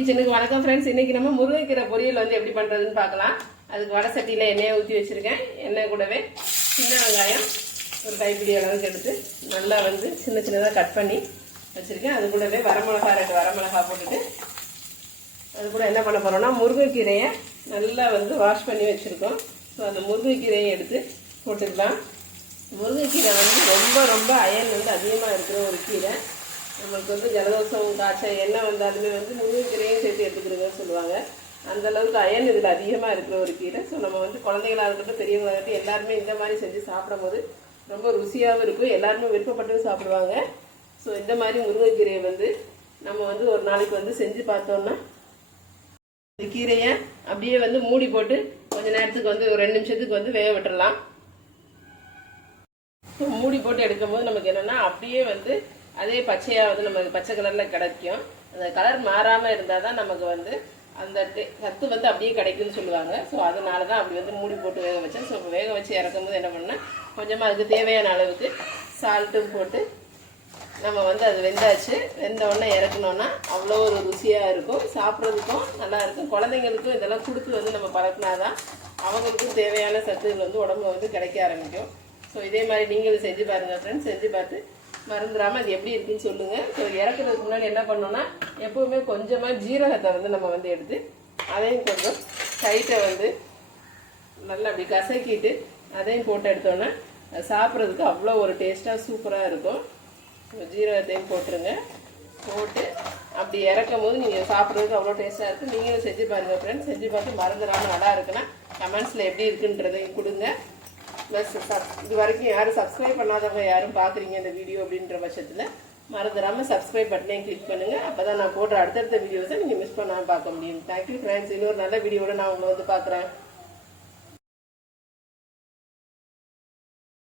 கிச்சனுக்கு வணக்கம் ஃப்ரெண்ட்ஸ். இன்னைக்கு நம்ம முருங்கைக்கீரை பொரியல் வந்து எப்படி பண்ணுறதுன்னு பார்க்கலாம். அதுக்கு வடை சட்டியில் எண்ணெயை ஊற்றி வச்சுருக்கேன். எண்ணெய் கூடவே சின்ன வெங்காயம் ஒரு கைப்பிடி அளவுக்கு எடுத்து நல்லா வந்து சின்ன சின்னதாக கட் பண்ணி வச்சுருக்கேன். அது கூடவே வரமிளகா 2 வரமிளகா போட்டுட்டு அது கூட என்ன பண்ண போகிறோம்னா முருங்கைக்கீரையை நல்லா வந்து வாஷ் பண்ணி வச்சுருக்கோம். ஸோ அந்த முருங்கைக்கீரையை எடுத்து போட்டுக்கலாம். முருங்கைக்கீரை வந்து ரொம்ப ரொம்ப அயன் வந்து அதிகமாக இருக்கிற ஒரு கீரை. நம்மளுக்கு வந்து ஜலதோஷம் காய்ச்சல் என்ன வந்தாலுமே வந்து முருங்கைக்கீரையும் சேர்த்து எடுத்துக்கிறதுன்னு சொல்லுவாங்க. அந்த அளவுக்கு அயன் இதில் அதிகமாக இருக்கிற ஒரு கீரை. ஸோ நம்ம வந்து குழந்தைகளாக இருக்கட்டும் பெரியவங்களாக இருக்கட்டும் எல்லாருமே இந்த மாதிரி செஞ்சு சாப்பிடும் போது ரொம்ப ருசியாகவும் இருக்கும், எல்லாருமே விருப்பப்பட்டு சாப்பிடுவாங்க. ஸோ இந்த மாதிரி முருங்கைக்கீரையை வந்து நம்ம வந்து ஒரு நாளைக்கு வந்து செஞ்சு பார்த்தோம்னா இந்த கீரையை அப்படியே வந்து மூடி போட்டு கொஞ்ச நேரத்துக்கு வந்து ஒரு 2 நிமிஷத்துக்கு வந்து வேக விட்டுடலாம். ஸோ மூடி போட்டு எடுக்கும் போது நமக்கு என்னென்னா அப்படியே வந்து அதே பச்சையாக வந்து நமக்கு பச்சை கலரில் கிடைக்கும். அந்த கலர் மாறாமல் இருந்தால் தான் நமக்கு வந்து அந்த சத்து வந்து அப்படியே கிடைக்கும்னு சொல்லுவாங்க. ஸோ அதனால தான் அப்படி வந்து மூடி போட்டு வேக வச்சேன். ஸோ வேக வச்சு இறக்கும் போது என்ன பண்ணால் கொஞ்சமாக அதுக்கு தேவையான அளவுக்கு சால்ட்டும் போட்டு நம்ம வந்து அது வெந்தாச்சு. வெந்த உடனே இறக்கணுன்னா அவ்வளோ ஒரு ருசியாக இருக்கும், சாப்பிட்றதுக்கும் நல்லா இருக்கும். குழந்தைங்களுக்கும் இதெல்லாம் கொடுத்து வந்து நம்ம பழக்கினாதான் அவங்களுக்கும் தேவையான சத்துகள் வந்து உடம்புல வந்து கிடைக்க ஆரம்பிக்கும். ஸோ இதே மாதிரி நீங்களும் செஞ்சு பாருங்கள் ஃப்ரெண்ட்ஸ். செஞ்சு பார்த்து மறந்துடாமல் அது எப்படி இருக்குன்னு சொல்லுங்கள். ஸோ இறக்குறதுக்கு முன்னாடி என்ன பண்ணோன்னா எப்போவுமே கொஞ்சமாக ஜீரகத்தை வந்து நம்ம வந்து எடுத்து அதையும் கொஞ்சம் கைட்டை வந்து நல்லா அப்படி கசக்கிட்டு அதையும் போட்டு எடுத்தோன்னா அது சாப்பிட்றதுக்கு அவ்வளோ ஒரு டேஸ்ட்டாக சூப்பராக இருக்கும். ஜீரகத்தையும் போட்டுருங்க. போட்டு அப்படி இறக்கும் போது நீங்கள் சாப்பிட்றதுக்கு அவ்வளோ டேஸ்ட்டாக இருக்குது. நீங்களும் செஞ்சு பாருங்கள் ஃப்ரெண்ட்ஸ். செஞ்சு பார்த்து மறந்துடாமல் நல்லா இருக்குன்னா கமெண்ட்ஸில் எப்படி இருக்குன்றதையும் கொடுங்க. ப்ளஸ் இது வரைக்கும் யாரும் சப்ஸ்கிரைப் பண்ணாதவங்க யாரும் பார்க்குறீங்க இந்த வீடியோ அப்படின்ற பட்சத்தில் மறந்துடாமல் சப்ஸ்கிரைப் பட்டனையும் கிளிக் பண்ணுங்கள். அப்போ தான் நான் போடுற அடுத்தடுத்த வீடியோஸை நீங்கள் மிஸ் பண்ணாமல் பார்க்க முடியும். Thank you friends. இன்னொரு நல்ல வீடியோட நான் உங்களை வந்து பார்க்குறேன்.